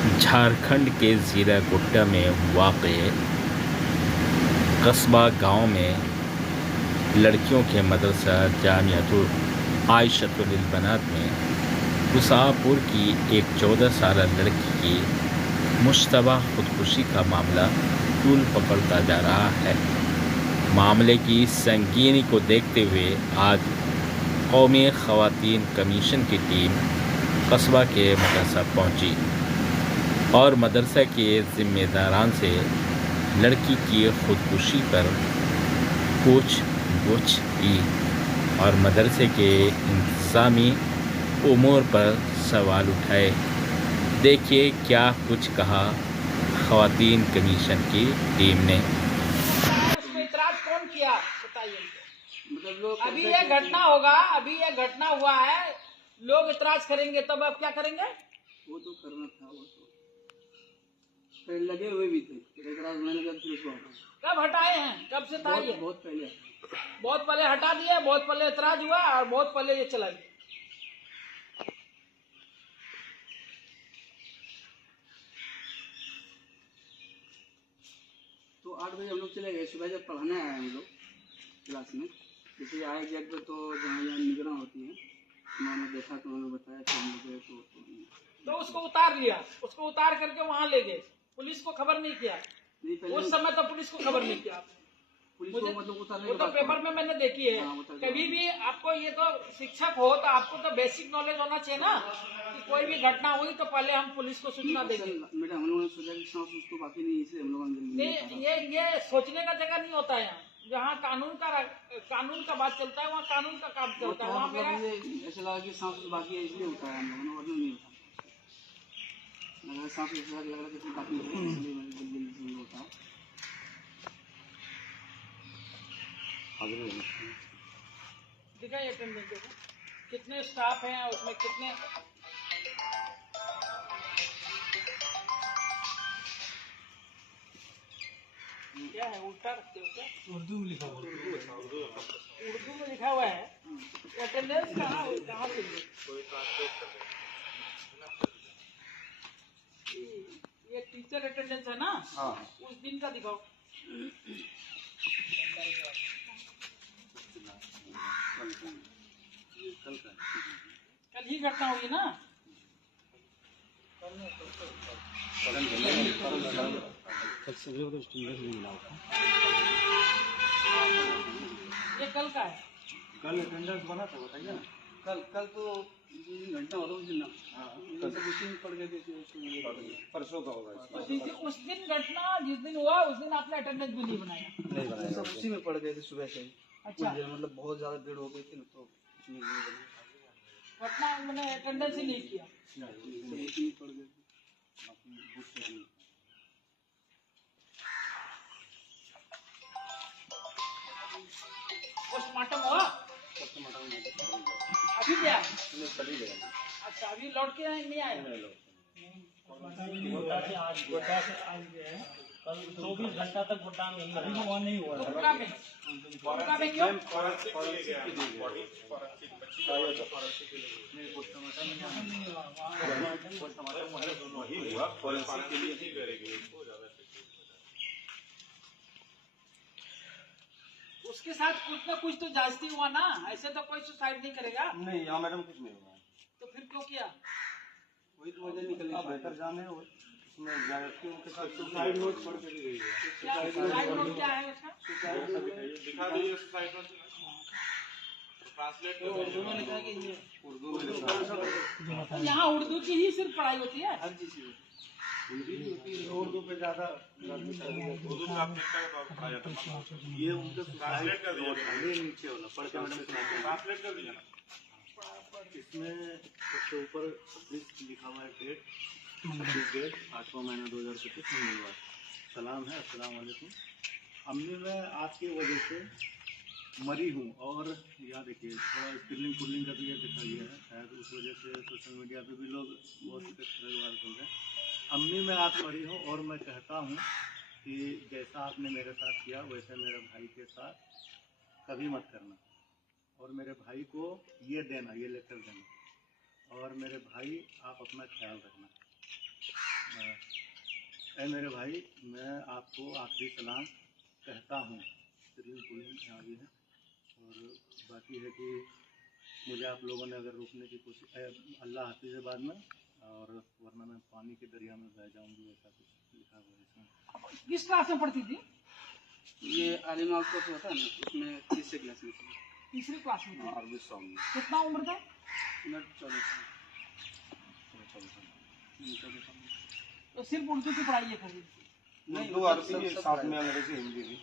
झारखंड के ज़िला गोड्डा में वाक़ कस्बा गांव में लड़कियों के मदरसा जामियातुल आइशतुल बनात में मुसापुर की एक 14 साला लड़की की मुश्तबा खुदकुशी का मामला तूल पकड़ता जा रहा है। मामले की संगीनी को देखते हुए आज कौमी ख़वातीन कमीशन की टीम कस्बा के मदरसा पहुंची और मदरसा के ज़िम्मेदारान से लड़की की खुदकुशी पर पूछ-गुछ की और मदरसे के इंतज़ामी उमूर पर सवाल उठाए। देखिए क्या कुछ कहा ख़वातीन कमीशन की टीम ने। उसमें इतराज कौन किया बताइए। मतलब अभी ये घटना होगा, अभी ये घटना हुआ है, लोग इतराज करेंगे तब आप क्या करेंगे? वो तो करना था, वो तो पहले लगे हुए भी थे। इतराज मैंने कब हटाए हैं? कब से था ये? बहुत पहले हटा दिए, बहुत पहले इतराज हुआ और बहुत पहले ये चला गया। तो 8 बजे हम लोग चले गए। सुबह जब पढ़ाने आए हम लोग क्लास में, जैसे आए गेट पे तो जहाँ निगरान होती है उन्होंने देखा तो उन्होंने बताया तो हम लोग गए तो उसको उतार लिया, उसको उतार करके वहाँ ले गए। पुलिस को खबर नहीं किया उस समय, तो पुलिस को खबर नहीं किया पुलिस को मतलब वो तो पेपर में मैंने देखी है। कभी भी आपको ये तो शिक्षक हो तो आपको तो बेसिक नॉलेज होना चाहिए ना कि कोई भी घटना हुई तो पहले हम पुलिस को सूचना देंगे। मैडम हम लोगों ने सोचा कि सांस उसको बाकी नहीं, इसलिए हम लोग ये सोचने का जगह नहीं होता है। यहाँ जहाँ कानून का बात चलता है वहाँ कानून का काम चलता है। वहाँ मेरा ऐसा लगा कि सांस बाकी है इसलिए उठाया हम लोगों ने, वरना नहीं उठाया। सांस लग रहा कि बाकी है इसलिए मैंने जल्दी उठाया। दिखाइए अटेंडेंस देखो कितने स्टाफ हैं उसमें, कितने क्या है उल्टा रखते हो क्या? उर्दू में लिखा हुआ उर्दू में लिखा हुआ है। अटेंडेंस कहाँ से ये टीचर अटेंडेंस है ना? हाँ। उस दिन का दिखाओ। कल ही घटना हुई ना? ये कल का है। कल अटेंडेंस बना था, बताइए ना। कल तो घंटा हो रहा उस दिन ना। कल तो उसी में पड़ गए थे, परसों का होगा। उस दिन घटना जिस दिन हुआ उस दिन आपने अटेंडेंस भी नहीं बनाया? सब उसी में पड़ गए थे सुबह से ही। अच्छा, मतलब बहुत ज्यादा भीड़ हो गई थी ना, तो उसमें घटना मैंने अटेंडेंस ही नहीं किया। पड़ गए थे। पोस्टमार्टम हुआ? अभी क्या? अच्छा, अभी लौट के नहीं आए? गोड्डा से आज गए हैं। कल 24 घंटा तक गोड्डा में अभी वहाँ नहीं हुआ। गोड्डा में क्यों? उसके साथ कुछ ना कुछ तो जांचती हुआ ना, ऐसे तो कोई सुसाइड नहीं करेगा। नहीं, यहाँ मैडम कुछ नहीं हुआ। तो फिर क्यों किया? वही तो वजह निकली। अब बेहतर जाने उसमें जाके उनके साथ सुसाइड नोट पढ़ के दी गई है। सुसाइड नोट क्या है इसका? दिखा दीजिए सुसाइड नोट। ट्रांसलेट उर्दू में लिखा है कि ये उर्दू में लिखा है। यहाँ उर्दू की ही सिर्फ पढ़ाई होती है? हर चीज उर्दू पे ज्यादा उर्दू में आप पढ़ा जाता है। ये उनका ट्रांसलेट कर दीजिए, नीचे वाला पढ़ के मैडम ट्रांसलेट कर दीजिए ना। इसमें सबसे ऊपर 26 लिखा हुआ है, डेट 26 डेट 8वां महीना 2025 मंगलवार। सलाम है, अस्सलाम वालेकुम। अम्मी मैं आपकी वजह से मरी हूँ, और यहाँ देखिए थोड़ा स्क्रीनिंग कुलिंग का भी ये दिखा गया है, शायद उस वजह से सोशल मीडिया पे भी लोग बहुत व्यवहार कर रहे हैं। अम्मी मैं आप मरी हूँ और मैं कहता हूँ कि जैसा आपने मेरे साथ किया वैसे मेरे भाई के साथ कभी मत करना, और मेरे भाई को ये देना, ये लेटर देना, और मेरे भाई आप अपना ख्याल रखना। ऐ मेरे भाई, मैं आपको आखिरी सलाम कहता हूँ। यहाँ भी है। और बाकी है कि मुझे आप लोगों ने अगर रोकने की कोशिश, अल्लाह हाफिज़ है बाद में, और वरना मैं पानी के दरिया में बह जाऊंगी, ऐसा कुछ लिखा हुआ है इसमें। किस क्लास में पढ़ती थी? ये आलिमा को होता है ना, उसमें तीसरी क्लास में थी। तीसरी क्लास में थी। अरबी सॉन्ग में कितना उम्र था? 14 साल। तो सिर्फ उर्दू की पढ़ाई है कभी? उर्दू अरबी साथ में अंग्रेजी हिंदी भी।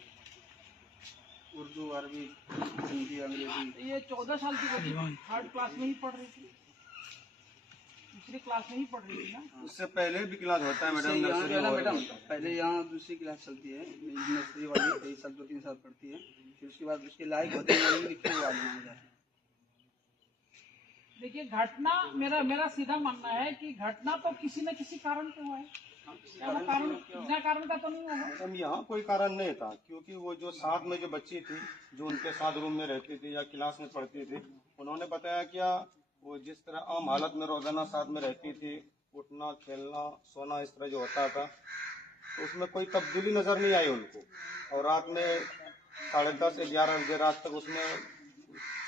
उर्दू, अरबी, हिंदी, अंग्रेजी। ये 14 साल की बच्ची 3rd क्लास में ही पढ़ रही थी, तीसरी क्लास में ही पढ़ रही थी ना? उससे पहले भी क्लास होता है मैडम, यहाँ नर्सरी जो है ना और- मैडम, पहले यहाँ दूसरी क्लास चलती है, नर्सरी वाली 23 साल 2-3 साल पढ़ती है, फिर उसके बाद उसके लायक होते हैं लिखे हुआ है। देखिए, घटना मेरा सीधा मानना है कि घटना तो किसी न किसी कारण से हुआ है। क्या वो कारण बिना कारण का तो नहीं होगा? मैडम यहाँ कोई कारण नहीं था, क्योंकि वो जो साथ में जो बच्ची थी, जो उनके साथ रूम में रहती थी या क्लास में पढ़ती थी, उन्होंने बताया क्या वो जिस तरह आम हालत में रोजाना साथ में रहती थी, उठना, खेलना, सोना, इस तरह जो होता था, तो उसमें कोई तब्दीली नजर नहीं आई उनको। और रात में 10:30-11 बजे रात तक उसने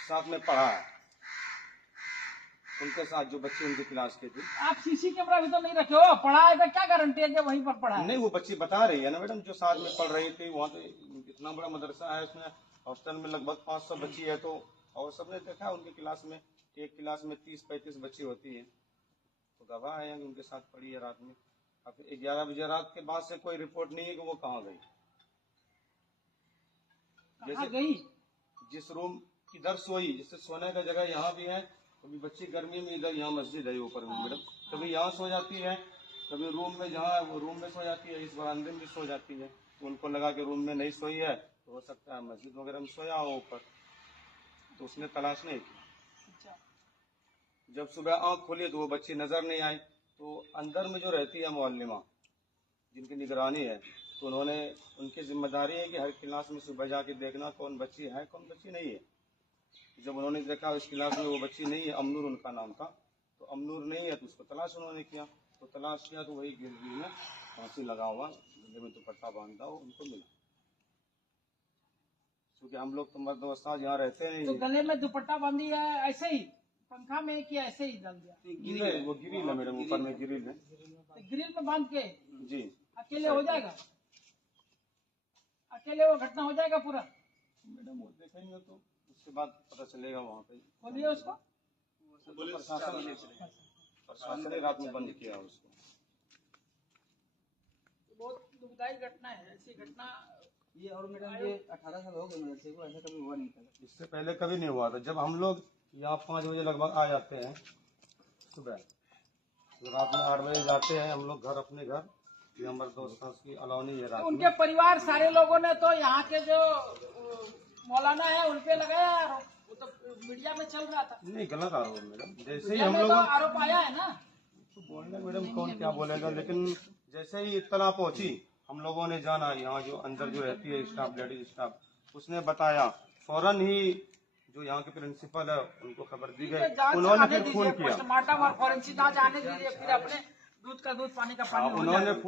साथ में पढ़ा है उनके साथ, जो बच्चे उनकी क्लास के थे। आप सीसी कैमरा भी तो नहीं रखे हो, पढ़ा है तो क्या गारंटी है कि वहीं पर पढ़ा है? नहीं, वो बच्ची बता रही है ना मैडम, जो साथ में पढ़ रही थी। वहाँ तो इतना बड़ा मदरसा है, उसमें हॉस्टल में लगभग 500 बच्ची है, तो और सबने देखा है उनकी क्लास में, एक क्लास में 30-35 बच्ची होती है, तो गवाह है उनके साथ पढ़ी है रात में। अब 11 बजे रात के बाद से कोई रिपोर्ट नहीं है कि वो कहाँ गई। कहाँ गई? जिस रूम इधर सोई, जिससे सोने का जगह यहाँ भी है, कभी बच्ची गर्मी में इधर यहाँ मस्जिद है ऊपर में मैडम, कभी यहाँ सो जाती है, कभी रूम में जहाँ है वो रूम में सो जाती है, इस बरामदे में भी सो जाती है। तो उनको लगा कि रूम में नहीं सोई है, तो हो सकता है मस्जिद वगैरह में सोया हो ऊपर, तो उसने तलाश नहीं की। अच्छा। जब सुबह आँख खोली तो वो बच्ची नजर नहीं आई, तो अंदर में जो रहती है मुअल्लिमा, जिनकी निगरानी है, तो उन्होंने, उनकी जिम्मेदारी है कि हर क्लास में सुबह जाके देखना कौन बच्ची है कौन बच्ची नहीं है। जब उन्होंने देखा उस क्लास में वो बच्ची नहीं है, अमनूर उनका नाम था, तो अमनूर नहीं है, तो उसको तलाश उन्होंने किया, तो तलाश किया तो वही गैलरी में फांसी लगा हुआ, गले में दुपट्टा बांधा हो, उनको मिला। क्योंकि हम लोग तो मर्द अवस्था यहाँ रहते नहीं तो गले में दुपट्टा बांधी है ऐसे ही पंखा में कि ऐसे ही डाल दिया? नहीं, वो गिरिल है मैडम, ऊपर में गिरिल है तो ग्रिल में बांध के जी। अकेले हो जाएगा? अकेले वो घटना हो जाएगा पूरा? मैडम वो देखेंगे तो उसके बाद पता चलेगा वहाँ पे। बोलिए उसको। प्रशासन ने रात में बंद किया उसको। बहुत दुखदायी घटना है, ऐसी घटना। ये और मैडम ये 18 साल हो गए मदरसे को, ऐसा कभी हुआ नहीं था। इससे पहले कभी नहीं हुआ था। जब हम लोग यहाँ 5 बजे लगभग आ जाते हैं सुबह, तो रात में 8 बजे जाते हैं हम लोग घर, अपने घर। ये हमारे दोस्तों की अलाउ नहीं है रात में। उनके परिवार सारे लोगों ने तो यहाँ के जो मौलाना है उन पे लगाया आरोप, वो तो मीडिया में चल रहा था। नहीं, गलत आरोप है मैडम। जैसे ही मीडिया हम में लोग तो आरोप आया है ना, तो बोलने मैडम कौन क्या बोलेगा, लेकिन जैसे ही इत्तला पहुंची, हम लोगों ने जाना, यहाँ जो अंदर जो रहती है स्टाफ, लेडीज स्टाफ, उसने बताया, फौरन ही जो यहाँ के प्रिंसिपल है उनको खबर दी गई, जांच उन्होंने आने फिर दीजिए, फोन किया। पोस्टमार्टम और फॉरेंसिक जांच आने दीजिए, फिर अपने दूध का दूध पानी का पानी हो उन्होंने जाएगा।